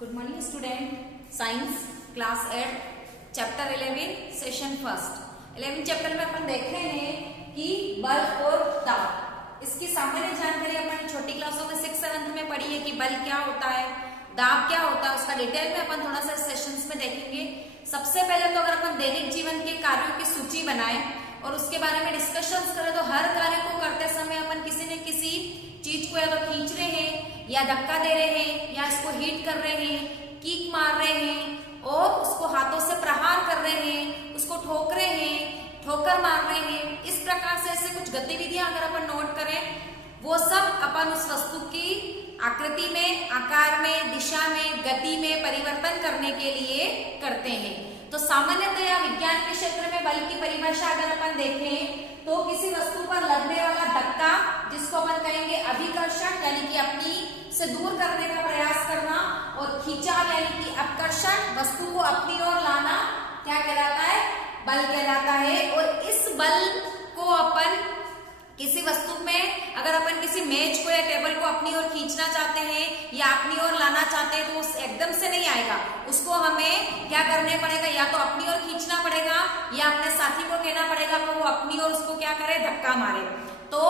Good morning student. Science class 8 chapter 11 session first 11 chapter में अपन देख रहे हैं कि बल और दाब। इसकी सामान्य जानकारी अपन छोटी क्लासों में 6th 7th में पढ़ी है कि बल क्या होता है, दाब क्या होता है, उसका डिटेल में अपन थोड़ा सा सेशंस में देखेंगे। सबसे पहले तो अगर अपन दैनिक जीवन के कार्यों की सूची बनाएं और उसके बारे में डिस्कशंस करें तो हर कार्य को करते समय अपन किसी न किसी चीज को या तो खींच रहे हैं या धक्का दे रहे हैं या इसको हिट कर रहे हैं, किक मार रहे हैं और उसको हाथों से प्रहार कर रहे हैं, उसको ठोक रहे हैं, ठोकर मार रहे हैं। इस प्रकार से ऐसे कुछ गतिविधियां अगर अपन नोट करें वो सब अपन उस वस्तु की आकृति में, आकार में, दिशा में, गति में परिवर्तन करने के लिए करते हैं। तो सामान्यतया विज्ञान के क्षेत्र में बल की परिभाषा अगर अपन देखें तो किसी वस्तु पर लगने वाला धक्का, जिसको अपन कहेंगे अभिकर्षण यानी कि अपनी से दूर करने का प्रयास करना, और खिंचाव यानी कि अपकर्षण, वस्तु को अपनी ओर लाना, क्या कहलाता है? बल कहलाता है। और इस बल को अपन किसी वस्तु में अगर अपन किसी मेज को या टेबल को अपनी ओर खींचना चाहते हैं या अपनी ओर लाना चाहते हैं तो उस एकदम से नहीं आएगा, उसको हमें क्या करने पड़ेगा, या तो अपनी ओर खींचना पड़ेगा या अपने साथी को कहना पड़ेगा कि वो अपनी ओर उसको क्या करे, धक्का मारे। तो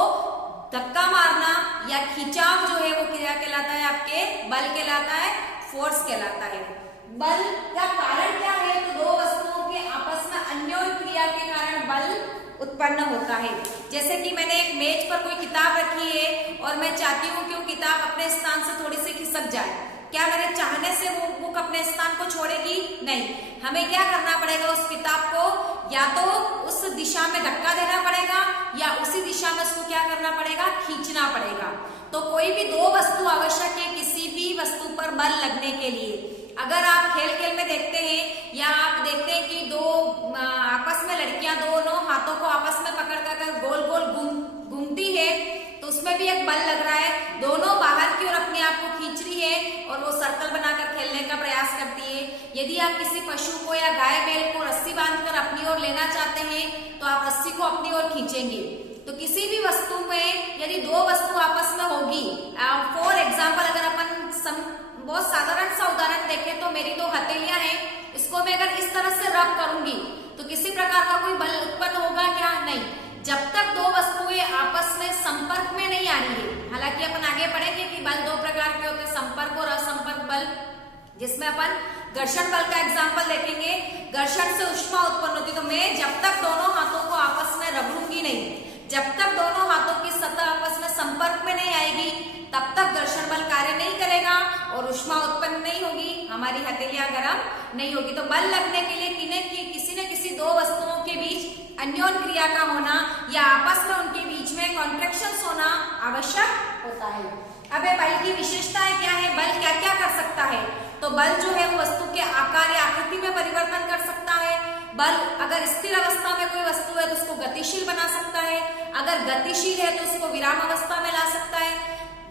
धक्का मारना या खिंचाव जो है वो क्या कहलाता है? आपके बल कहलाता है, फोर्स कहलाता है। बल का कारण क्या है? तो दो वस्तुओं के आपस में अन्योन्य क्रिया के कारण बल उत्पन्न होता है। जैसे कि मैंने एक मेज पर कोई किताब रखी है और मैं चाहती हूँ कि वो किताब अपने स्थान से थोड़ी सी खिसक जाए, क्या मेरे चाहने से वो बुक अपने स्थान को छोड़ेगी? नहीं। हमें क्या करना पड़ेगा? उस किताब को या तो उस दिशा में धक्का देना पड़ेगा या उसी दिशा में उसको क्या करना पड़ेगा, खींचना पड़ेगा। तो कोई भी दो वस्तु आवश्यक है किसी भी वस्तु पर बल लगने के लिए। अगर आप खेल खेल में देखते हैं या आप देखते हैं कि दो आपस में लड़कियां दोनों हाथों को आपस में पकड़ कर गोल गोल घूमती है तो उसमें भी एक बल लग रहा है। दोनों बाहर की ओर अपने आप को खींच रही है और वो सर्कल बनाकर खेलने का प्रयास करती है। यदि आप किसी पशु को या गाय बैल को रस्सी बांधकर अपनी ओर लेना चाहते हैं तो आप रस्सी को अपनी ओर खींचेंगे। तो किसी भी वस्तु में यदि दो वस्तु आपस में होगी, फॉर एग्जाम्पल अगर अपन बहुत साधारण सा उदाहरण देखें तो मेरी दो हथेलियां हैं, इसको मैं अगर इस तरह से रब करूंगी तो किसी प्रकार का कोई बल उत्पन्न होगा क्या? नहीं। जब तक दो वस्तुएं आपस में संपर्क में नहीं आ रही है। हालांकि अपन आगे पढ़ेंगे कि बल दो प्रकार के होते हैं, संपर्क और असंपर्क बल, जिसमें अपन घर्षण बल का एग्जाम्पल देखेंगे। घर्षण से ऊष्मा उत्पन्न होती, तो मैं जब तक दोनों हाथों को आपस में रगड़ूंगी नहीं, जब तक दोनों हाथों की सतह आपस में संपर्क में नहीं आएगी तब तक घर्षण बल कार्य नहीं करेगा और ऊष्मा उत्पन्न नहीं होगी, हमारी हथेलियां गर्म नहीं होगी। तो बल लगने के लिए किसी न किसी दो वस्तुओं के बीच अन्योन्य क्रिया का होना या आपस में उनके बीच में कॉन्ट्रैक्शंस होना आवश्यक होता है। अब बल की विशेषताएं क्या है? बल क्या क्या कर सकता है? तो बल जो है वो वस्तु के आकार या आकृति में परिवर्तन कर सकता है। बल अगर स्थिर अवस्था में कोई वस्तु है तो उसको गतिशील बना सकता है, अगर गतिशील है तो उसको विराम अवस्था में ला सकता है,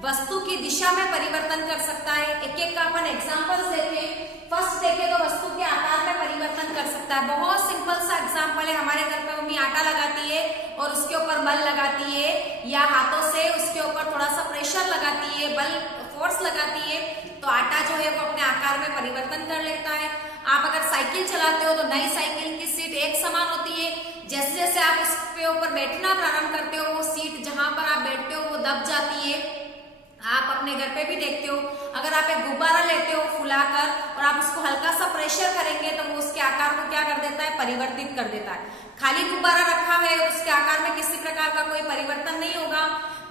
वस्तु की दिशा में परिवर्तन कर सकता है। एक एक का अपन एग्जांपल्स देखें। फर्स्ट देखें तो वस्तु के आकार में परिवर्तन कर सकता है। बहुत सिंपल सा एग्जांपल है, हमारे घर पे मम्मी आटा लगाती है और उसके ऊपर बल लगाती है या हाथों से उसके ऊपर थोड़ा सा प्रेशर लगाती है, बल फोर्स लगाती है, तो आटा जो है वो अपने आकार में परिवर्तन कर लेता है। आप अगर साइकिल चलाते हो तो नई साइकिल की सीट एक समान होती है, जैसे जैसे आप उसके ऊपर बैठना प्रारंभ करते हो वो सीट जहां पर आप बैठते हो वो दब जाती है। आप अपने घर पे भी देखते हो, अगर आप एक गुब्बारा लेते हो फुलाकर और आप उसको हल्का सा प्रेशर करेंगे तो वो उसके आकार को क्या कर देता है, परिवर्तित कर देता है। खाली गुब्बारा रखा है उसके आकार में किसी प्रकार का कोई परिवर्तन नहीं होगा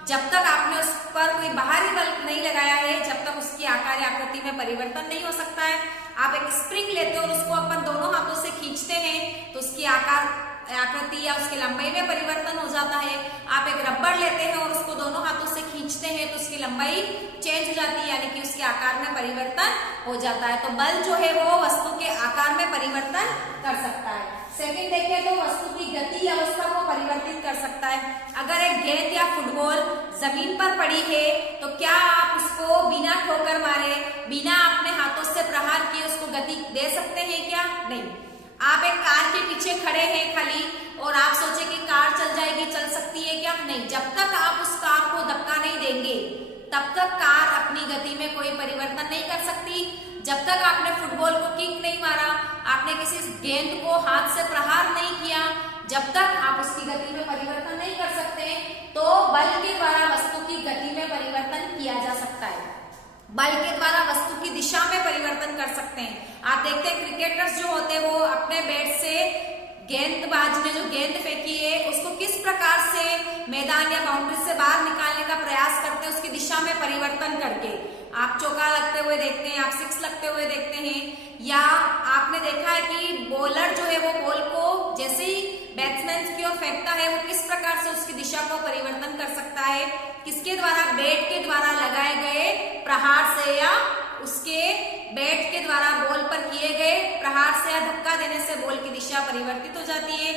जब तक आपने उस पर कोई बाहरी बल नहीं लगाया है, जब तक उसकी आकार या आकृति में परिवर्तन नहीं हो सकता है। आप एक स्प्रिंग लेते हो और उसको अपन दोनों हाथों से खींचते हैं तो उसकी आकार आकृति या उसकी लंबाई में परिवर्तन हो जाता है। आप एक रबड़ लेते हैं और उसको दोनों हाथों से खींचते हैं तो उसकी लंबाई चेंज हो जाती है, यानी कि उसके आकार में परिवर्तन हो जाता है। तो बल जो है वो वस्तु के आकार में परिवर्तन कर सकता है। सेकंड देखें तो वस्तु की गति अवस्था को परिवर्तित कर सकता है। अगर एक गेंद या फुटबॉल जमीन पर पड़ी है तो क्या आप उसको बिना ठोकर मारे, बिना अपने हाथों से प्रहार किए उसको गति दे सकते हैं क्या? नहीं। आप एक कार के पीछे खड़े हैं खाली और आप सोचे कि कार चल जाएगी, चल सकती है क्या? नहीं। जब तक आप उस कार को धक्का नहीं देंगे तब तक कार अपनी गति में कोई परिवर्तन नहीं कर सकती। जब तक आपने फुटबॉल को किक नहीं मारा, आपने किसी गेंद को हाथ से प्रहार नहीं किया, जब तक आप उसकी गति में परिवर्तन नहीं कर सकते, तो बल के द्वारा वस्तु की गति में परिवर्तन किया जा सकता है। बल के द्वारा वस्तु की दिशा में परिवर्तन कर सकते हैं। आप देखते हैं क्रिकेटर्स जो होते हैं वो अपने बैट से गेंदबाज ने जो गेंद फेंकी है उसको किस प्रकार से मैदान या बाउंड्री से बाहर निकालने का प्रयास करते हैं, उसकी दिशा में परिवर्तन करके। आप चौका लगते हुए देखते हैं, आप सिक्स लगते हुए देखते हैं, या आपने देखा है कि बॉलर जो है वो बॉल को जैसे ही बैट्समैन की ओर फेंकता है वो किस प्रकार से उसकी दिशा को परिवर्तन कर सकता है, किसके द्वारा, बैट के द्वारा लगाए गए प्रहार से या उसके बैट के द्वारा बॉल पर किए गए प्रहार से या धक्का देने से बॉल की दिशा परिवर्तित हो जाती है।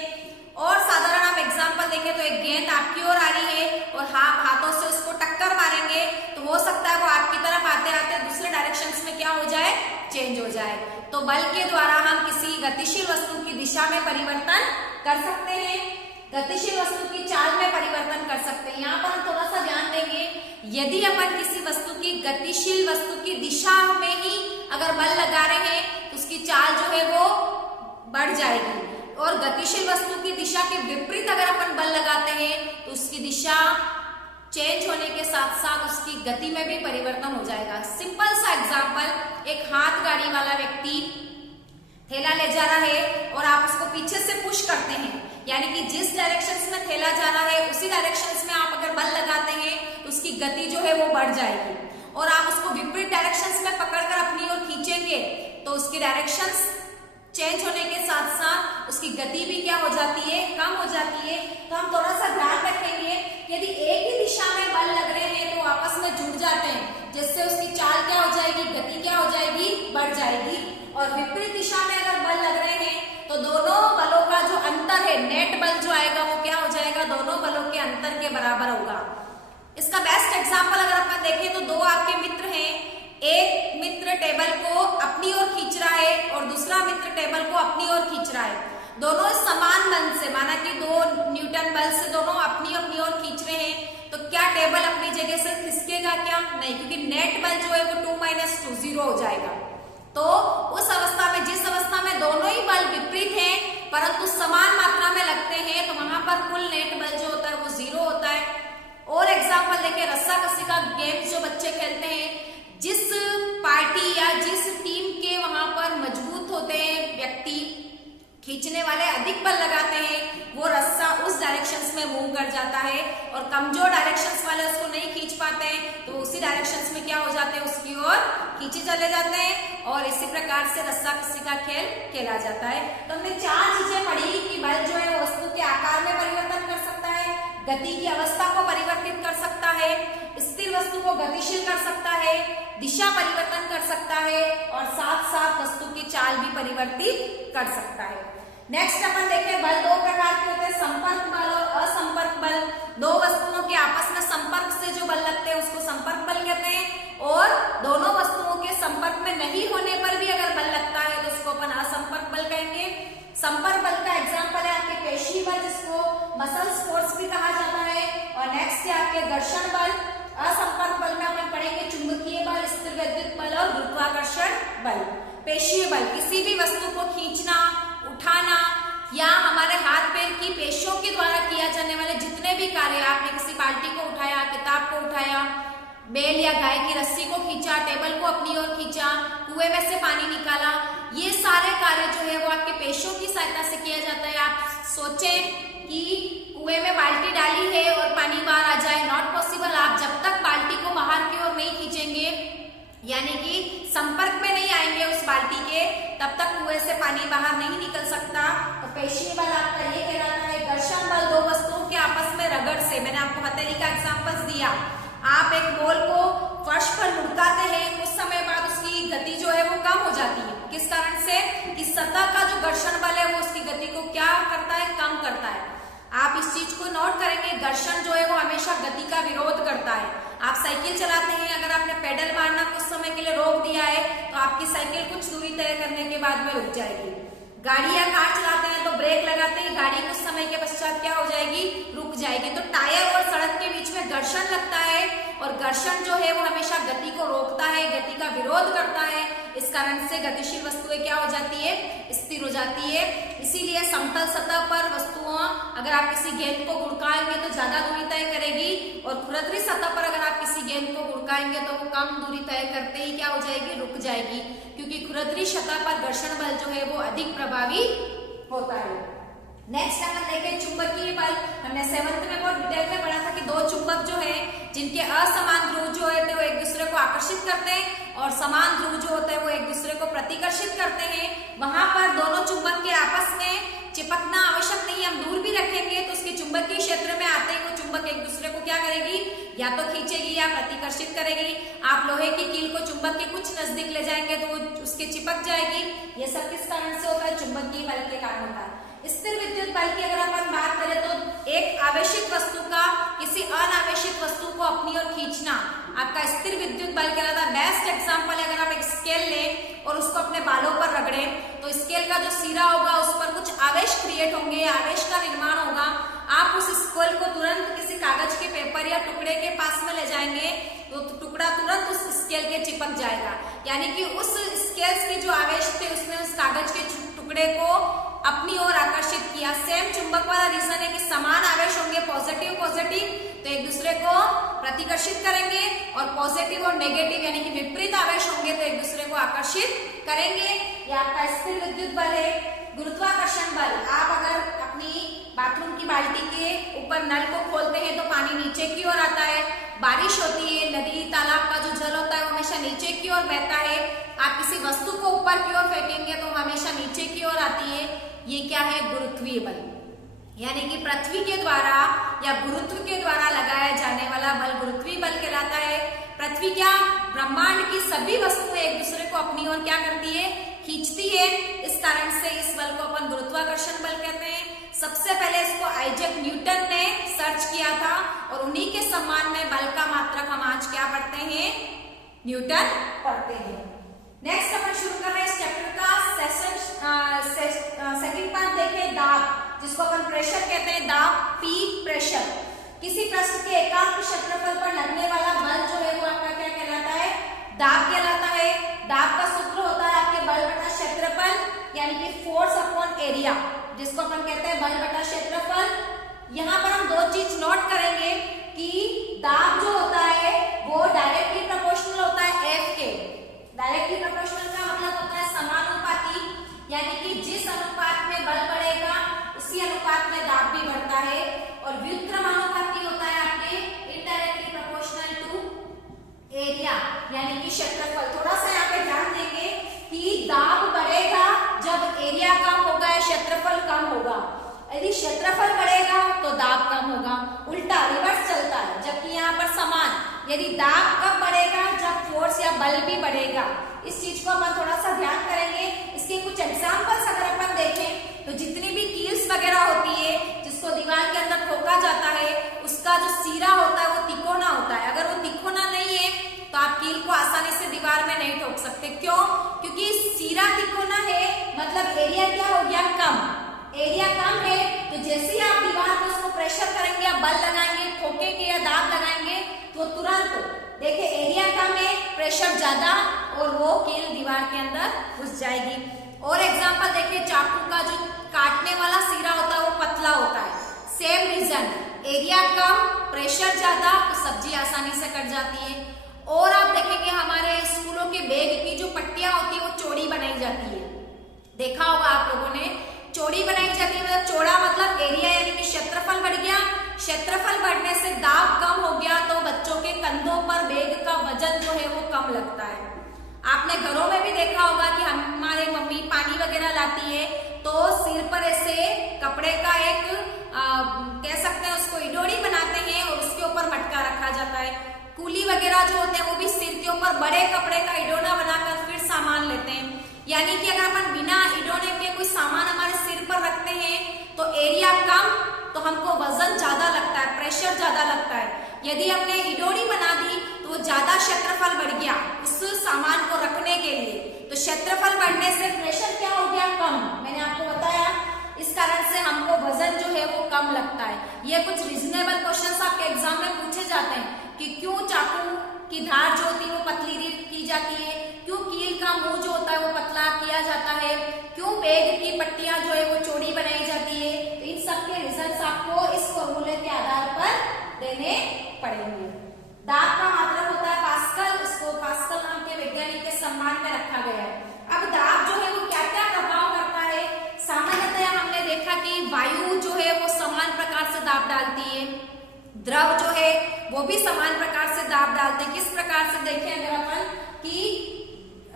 और साधारण आप एग्जांपल देखें तो एक गेंद आपकी ओर आ रही है और हाथों से उसको टक्कर मारेंगे तो हो सकता है वो आपकी तरफ आते आते दूसरे डायरेक्शंस में क्या हो जाए, चेंज हो जाए। तो बल के द्वारा हम किसी गतिशील वस्तु की दिशा में परिवर्तन कर सकते हैं, गतिशील वस्तु की चाल में परिवर्तन कर सकते हैं। यहाँ पर हम थोड़ा सा ध्यान देंगे, यदि अपन किसी वस्तु की गतिशील वस्तु की दिशा में ही अगर बल लगा रहे हैं तो उसकी चाल जो है वो बढ़ जाएगी, और गतिशील वस्तु की दिशा के विपरीत अगर अपन बल लगाते हैं तो उसकी दिशा चेंज होने के साथ साथ उसकी गति में भी परिवर्तन हो जाएगा। सिंपल सा एग्जांपल, एक हाथ गाड़ी वाला व्यक्ति थैला ले जा रहा है और आप उसको पीछे से पुश करते हैं, यानी कि जिस डायरेक्शंस में थैला जा रहा है उसी डायरेक्शंस में आप अगर बल लगाते हैं तो उसकी गति जो है वो बढ़ जाएगी, और आप उसको विपरीत डायरेक्शंस में पकड़कर अपनी ओर खींचेंगे तो उसकी डायरेक्शंस चेंज होने के साथ साथ उसकी गति भी क्या हो जाती है, कम हो जाती है। तो हम थोड़ा सा ध्यान रखेंगे, यदि एक ही दिशा में बल लग रहे हैं तो आपस में जुड़ जाते हैं, जिससे उसकी चाल क्या हो जाएगी, गति क्या हो जाएगी, बढ़ जाएगी। और विपरीत दिशा में अगर बल लग रहे हैं तो दोनों बलों का जो अंतर है, नेट बल जो आएगा वो क्या हो जाएगा, दोनों बलों के अंतर के बराबर होगा। इसका बेस्ट एग्जांपल अगर अपन देखें तो दो आपके मित्र हैं, एक मित्र टेबल को अपनी ओर खींच रहा है और दूसरा मित्र टेबल को अपनी ओर खींच रहा है। दोनों समान बल से, माना कि 2 न्यूटन बल से दोनों अपनी अपनी ओर खींच रहे हैं, तो क्या टेबल अपनी जगह से खिसकेगा क्या? नहीं, क्योंकि नेट बल जो है वो 2 - 2 0 हो जाएगा। तो उस अवस्था में, जिस अवस्था में दोनों ही बल विपरीत हैं परंतु समान मात्रा में लगते हैं, तो वहां पर कुल नेट बल जो होता है वो 0 होता है। और एग्जाम्पल देखिए, रस्साकसी का गेम जो बच्चे खेलते हैं, जिस पार्टी या जिस टीम के वहां पर मजबूत होते हैं व्यक्ति, खींचने वाले अधिक बल लगाते हैं, वो रस्सा उस डायरेक्शंस में मूव कर जाता है, और कमजोर डायरेक्शंस वाले उसको नहीं खींच पाते हैं तो उसी डायरेक्शंस में क्या हो जाते हैं, उसकी ओर खींचे चले जाते हैं, और इसी प्रकार से रस्साकसी का खेल खेला जाता है। तो हमने 4 चीजें पढ़ी कि बल जो है वस्तु के आकार में परिवर्तन कर सकता है, गति की अवस्था को परिवर्तित कर सकता है, स्थिर वस्तु को गतिशील कर सकता है, दिशा परिवर्तन कर सकता है, और साथ साथ वस्तु की चाल भी परिवर्तित कर सकता है। नेक्स्ट अपन देखें, बल 2 प्रकार के होते हैं, संपर्क बल और असंपर्क बल। दो वस्तुओं के आपस में संपर्क से जो बल लगते हैं उसको संपर्क बल कहते हैं, और दोनों वस्तुओं के संपर्क में नहीं होने पर भी अगर बल लगता है तो उसको अपन असंपर्क बल कहेंगे। संपर्क बल का एग्जाम्पल है आपके पेशी बल, जिसको मसल्स फोर्स भी कहा जाता है, और नेक्स्ट है आपके घर्षण बल। असंपर्क बल में अपन पढ़ेंगे चुंबकीय बल, स्थिर विद्युत बल और गुरुत्वाकर्षण बल। पेशीय बल, किसी भी वस्तु को खींचना, उठाना, या हमारे हाथ पैर की पेशियों के द्वारा किया जाने वाले जितने भी कार्य, आपने किसी बाल्टी को उठाया, किताब को उठाया, बैल या गाय की रस्सी को खींचा, टेबल को अपनी ओर खींचा, कुएं में से पानी निकाला, ये सारे कार्य जो है वो आपके पेशियों की सहायता से किया जाता है। आप सोचें कि कुएं में बाल्टी डाली है और पानी बाहर आ जाए, नॉट पॉसिबल। आप जब तक बाल्टी को बाहर की ओर नहीं खींचेंगे, यानी कि संपर्क में नहीं आएंगे उस बाल्टी के, तब तक कुएं से पानी बाहर नहीं निकल सकता। तो पेशीय बल आपका ये कहलाता है। घर्षण बल, दो वस्तुओं के आपस में रगड़ से, मैंने आपको हथेली का एग्जांपल दिया, आप एक बॉल को फर्श पर लुढ़काते हैं, कुछ समय बाद उसकी गति जो है वो कम हो जाती है। किस कारण से? कि सतह का जो घर्षण बल है वो उसकी गति को क्या करता है, कम करता है। आप इस चीज को नोट करेंगे, घर्षण जो है वो हमेशा गति का विरोध करता है। आप साइकिल चलाते हैं, अगर आपने पेडल मारना कुछ समय के लिए रोक दिया है तो आपकी साइकिल कुछ दूरी तय करने के बाद में रुक जाएगी। गाड़ी या कार चलाते हैं तो ब्रेक लगाते हैं, गाड़ी कुछ समय के पश्चात क्या हो जाएगी, रुक जाएगी। तो टायर और सड़क के बीच में घर्षण लगता है और घर्षण जो है वो हमेशा गति को रोकता है, गति का विरोध करता है। इस कारण से गतिशील वस्तुएं क्या हो जाती है, स्थिर हो जाती है। इसीलिए समतल सतह पर वस्तुओं अगर आप किसी गेंद को गुड़काएंगे तो ज्यादा दूरी तय करेगी और खुरदरी सतह पर अगर आप किसी गेंद को गुड़काएंगे तो वो कम दूरी तय करते ही क्या हो जाएगी, रुक जाएगी, क्योंकि खुरदरी सतह पर घर्षण बल जो है वो अधिक प्रभावी होता है। नेक्स्ट अपन देखें चुंबकीय बल। हमने 7th में बहुत डिटेल में पढ़ा था कि दो चुंबक जो है जिनके असमान ध्रुव जो है वो एक दूसरे को आकर्षित करते हैं और समान ध्रुव जो होते हैं वो एक दूसरे को प्रतिकर्षित करते हैं। वहां पर दोनों चुंबक के आपस में चिपकना आवश्यक नहीं है, हम दूर भी रखेंगे तो उसके चुंबकीय क्षेत्र में आते ही वो चुंबक एक दूसरे को क्या करेगी, या तो खींचेगी या प्रतिकर्षित करेगी। आप लोहे की कील को चुंबक के कुछ नजदीक ले जाएंगे तो वो उसके चिपक जाएगी। ये सब किस कारण से होता है, चुंबकीय बल के कारण होता है। स्थिर विद्युत बल की अगर अपन बात करें तो एक आवेशित वस्तु का किसी अनावेशित वस्तु को अपनी ओर खींचना आपका स्थिर विद्युत बल कहलाता है। बेस्ट एग्जांपल है, अगर आप एक स्केल लें और उसको अपने बालों पर रगड़ें तो स्केल का जो सिरा होगा उस पर कुछ आवेश क्रिएट होंगे, आवेश का निर्माण होगा। आप उस स्केल को तुरंत किसी कागज के पेपर या टुकड़े के पास में ले जाएंगे तो टुकड़ा तुरंत उस स्केल के चिपक जाएगा, यानी कि उस स्केल के जो आवेश थे उसने उस कागज के टुकड़े को अपनी ओर आकर्षित किया। सेम चुंबक वाला रीजन है कि समान आवेश होंगे, पॉजिटिव पॉजिटिव, तो एक दूसरे को प्रतिकर्षित करेंगे और पॉजिटिव और नेगेटिव यानी कि विपरीत आवेश होंगे तो एक दूसरे को आकर्षित करेंगे। ये आपका स्थिर विद्युत बल है। गुरुत्वाकर्षण बल, आप अगर अपनी बाथरूम की बाल्टी के ऊपर नल को खोलते हैं तो पानी नीचे की ओर आता है। बारिश होती है, नदी तालाब का जो जल होता है वो हमेशा नीचे की ओर बहता है। आप किसी वस्तु को ऊपर की ओर फेंकेंगे तो हमेशा नीचे की ओर आती है। ये क्या है, गुरुत्वीय बल, यानी कि पृथ्वी के द्वारा या गुरुत्व के द्वारा लगाया जाने वाला बल गुरुत्वीय बल कहलाता है। पृथ्वी क्या, ब्रह्मांड की सभी वस्तुएं एक दूसरे को अपनी ओर क्या करती है, खींचती है। इस कारण से इस बल को अपन गुरुत्वाकर्षण बल कहते हैं। सबसे पहले इसको आइजैक न्यूटन ने सर्च किया था और उन्हीं के सम्मान में बल का मात्रक हम आज क्या पढ़ते हैं, न्यूटन पढ़ते हैं। नेक्स्ट अपन शुरू कर रहे हैं इस चैप्टर का सेकंड पार्ट देखें, दाब, जिसको अपन प्रेशर कहते हैं। दाब, पीक प्रेशर, किसी पृष्ठ के एकांक क्षेत्रफल पर लगने वाला बल जो है वो आपका क्या कहलाता है, दाब कहलाता है। दाब का सूत्र होता है आपके बल बटा क्षेत्रफल यानी कि फोर्स अपॉन एरिया, जिसको अपन कहते हैं बल बटा क्षेत्रफल। यहाँ पर हम दो चीज नोट करेंगे कि दाब जो होता है वो डायरेक्टली प्रोपोर्शनल होता है एफ के। डायरेक्टली प्रोपोर्शनल का मतलब होता है समानुपाती, यानी कि जिस अनुपात में बल बढ़ेगा उसी अनुपात में दाब भी बढ़ता है। और व्युत्क्रमानुपाती होता है आपके इनडायरेक्टली प्रोपोर्शनल टू एरिया यानी कि क्षेत्रफल। थोड़ा सा यहाँ पे ध्यान देंगे कि दाब बढ़ेगा जब एरिया कम होगा या क्षेत्रफल कम होगा। यदि क्षेत्रफल बढ़ेगा तो दाब कम होगा, उल्टा रिवर्स चलता है। जबकि यहाँ पर समान, यदि दाब कब बढ़ेगा, जब फोर्स या बल भी बढ़ेगा। इस चीज को अपन थोड़ा सा ध्यान करेंगे। इसके कुछ एग्जांपल्स अगर अपन देखें तो जितनी भी कील्स वगैरह होती है जिसको दीवार के अंदर ठोका जाता है उसका जो सिरा होता है वो तिकोना होता है। अगर वो तिकोना नहीं है तो आप कील को आसानी से दीवार में नहीं ठोक सकते। क्यों? क्योंकि सिरा तिकोना है, मतलब एरिया क्या हो गया, कम। एरिया कम है तो जैसे ही आप दीवार पर उसको प्रेशर करेंगे या बल लगाएंगे, ठोकेंगे या दाब लगाएंगे तो तुरंत देखिए एरिया कम है, प्रेशर ज्यादा और वो कील दीवार के अंदर घुस जाएगी। और एग्जांपल देखिए, चाकू का जो काटने वाला सिरा होता है वो पतला होता है। सेम रीजन, एरिया कम, प्रेशर ज्यादा तो सब्जी आसानी से कट जाती है। और आप देखेंगे हमारे स्कूलों के बैग की जो पट्टियां होती है वो चौड़ी बनाई जाती है, देखा होगा आप लोगों ने। चौड़ी बनाई जाती है मतलब चौड़ा मतलब एरिया यानी कि क्षेत्रफल बढ़ गया। क्षेत्रफल बढ़ने से दाब कम हो गया तो बच्चों के कंधों पर बैग का वजन जो है वो कम लगता है। आपने घरों में भी देखा होगा कि हमारे मम्मी पानी वगैरह लाती है तो सिर पर ऐसे कपड़े का एक कह सकते हैं उसको इडोरी बनाते हैं और उसके ऊपर मटका रखा जाता है। कूली वगैरह जो होते हैं वो भी सिर के ऊपर बड़े कपड़े का इडोना बनाकर फिर सामान लेते हैं। यानी कि अगर अपन बिना इडोने के कोई सामान हमारे सिर पर रखते हैं तो एरिया कम तो हमको वजन ज्यादा लगता है, प्रेशर ज्यादा लगता है। यदि हमने इडोरी बना दी तो वो ज्यादा क्षेत्रफल बढ़ गया उस सामान को रखने के लिए, तो क्षेत्रफल बढ़ने से प्रेशर क्या हो गया, कम। मैंने आपको बताया इस कारण से हमको वजन जो है वो कम लगता है। ये कुछ रीजनेबल क्वेश्चंस आपके एग्जाम में पूछे जाते हैं कि क्यों चाकू की धार जो होती है वो पतली की जाती है, क्यों कील का मुंह जो होता है वो पतला किया जाता है, क्यों पेग की पट्टियां जो है वो चौड़ी बनाई जाती है। तो इन सब के रिजल्ट्स आपको इस फॉर्मूले के आधार पर देने पड़ेंगे। दाब का मात्रक होता है पास्कल, इसको पास्कल नाम के वैज्ञानिक के सम्मान में रखा गया है। अब दाब जो है वो क्या क्या प्रभाव करता है, सामान्यतया हमने देखा कि वायु जो है वो समान प्रकार से दाब डालती है, द्रव जो है वो भी समान प्रकार से दाब डालते हैं। किस प्रकार से देखें अगर अपन कि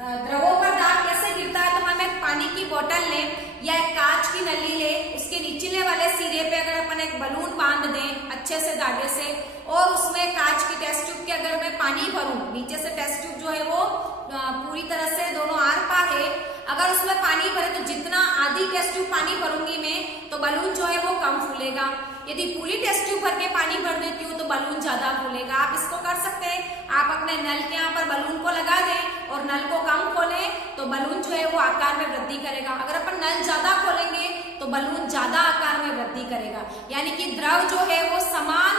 द्रवों पर दाब कैसे गिरता है, तो हम एक पानी की बोतल लें या एक कांच की नली लें, उसके निचले वाले सिरे पे अगर अपन एक बलून बांध दें अच्छे से धागे से, और उसमें कांच की टेस्ट ट्यूब के अगर मैं पानी भरूं, नीचे से टेस्ट ट्यूब जो है वो पूरी तरह से दोनों आर पार है, अगर उसमें पानी भरे तो जितना आधी टेस्ट ट्यूब पानी भरूंगी मैं तो बलून जो है वो कम फूलेगा। यदि पूरी टेस्ट ट्यूब भर के पानी भर देती हूँ तो बलून ज्यादा फूलेगा। आप इसको कर सकते हैं, आप अपने नल के यहाँ पर बलून को लगा दें और नल को कम खोलें तो बलून जो है वो आकार में वृद्धि करेगा। अगर अपन नल ज्यादा खोलेंगे तो बलून ज्यादा आकार में वृद्धि करेगा। यानी कि द्रव जो है वो समान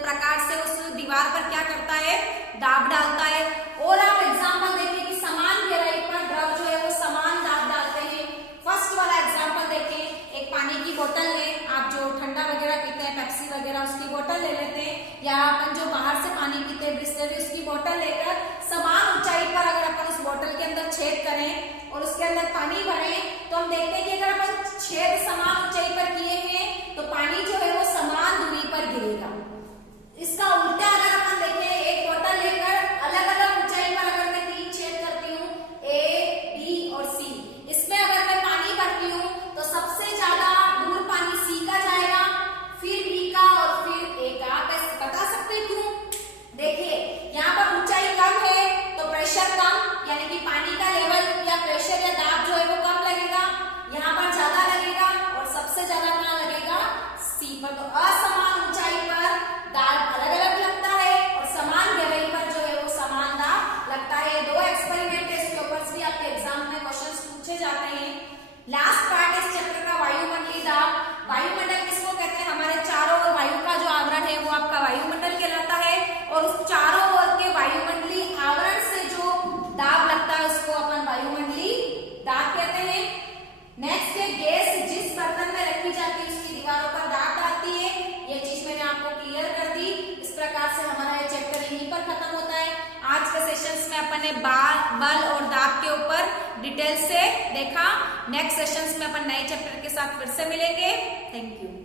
प्रकार से उस दीवार पर क्या करता है, दाब डालता है। और आप एग्जाम्पल देखिए कि समान गहराई पर द्रव जो है वो समान दाब डालते हैं। फर्स्ट वाला एग्जाम्पल देखिए, एक पानी की बोतल लें, आप जो ठंडा वगैरह पीते हैं पेप्सी वगैरह उसकी बोतल ले लेते हैं, या अपन जो बाहर से पानी पीते हैं बिस्लरी उसकी बोतल लेकर समान ऊंचाई पर अगर अपन उस बोतल के अंदर छेद करें और उसके अंदर पानी भरें तो हम देखते हैं कि अगर अपन छेद समान ऊंचाई पर किए हैं तो पानी जो है वो समान दूरी पर गिरेगा। इसका उल्टा अगर अपन देखें, एक बोतल लेकर अलग अलग ऊंचाई पर अगर मैं 3 छेद करती हूँ ए, बी और सी, इसमें अगर मैं पानी भरती हूँ तो सबसे ज्यादा दूर पानी सी का जाएगा, फिर बी का और फिर ए का। आप बता सकते हैं क्यों? देखिए यहाँ पर ऊंचाई कम है तो प्रेशर कम, यानी कि पानी का लेवल या प्रेशर या दाब जो है वो कम लगेगा, यहाँ पर ज्यादा लगेगा और सबसे ज्यादा कहाँ लगेगा, सी पर। तो असमान ऊंचाई पर दाब अलग अलग लगता है और समान गहराई पर जो है वो समान दाब लगता है। 2 एक्सपेरिमेंट इसके ऊपर भी आपके एग्जाम में क्वेश्चंस पूछे जाते हैं। लास्ट पार्ट इस चैप्टर का वायुमंडलीय दाब। वायुमंडल किसको कहते हैं, हमारे चारों ओर वायु का जो आवरण है वो आपका वायुमंडल कहलाता है, और उस चारों ओर के वायुमंडलीय आवरण से जो दाब लगता है उसको अपन वायुमंडलीय दाब कहते हैं। नेक्स्ट है गैस जिस बर्तन में रखी जाती है उसकी दीवारों पर दाब डालती है। ये चीज मैंने आपको क्लियर कर दी। इस प्रकार से हमारा ये चैप्टर यहीं पर खत्म होता है। आज के सेशंस में अपन ने बल और दाब के ऊपर डिटेल से देखा। नेक्स्ट सेशंस में अपन नए चैप्टर के साथ फिर से मिलेंगे। Thank you.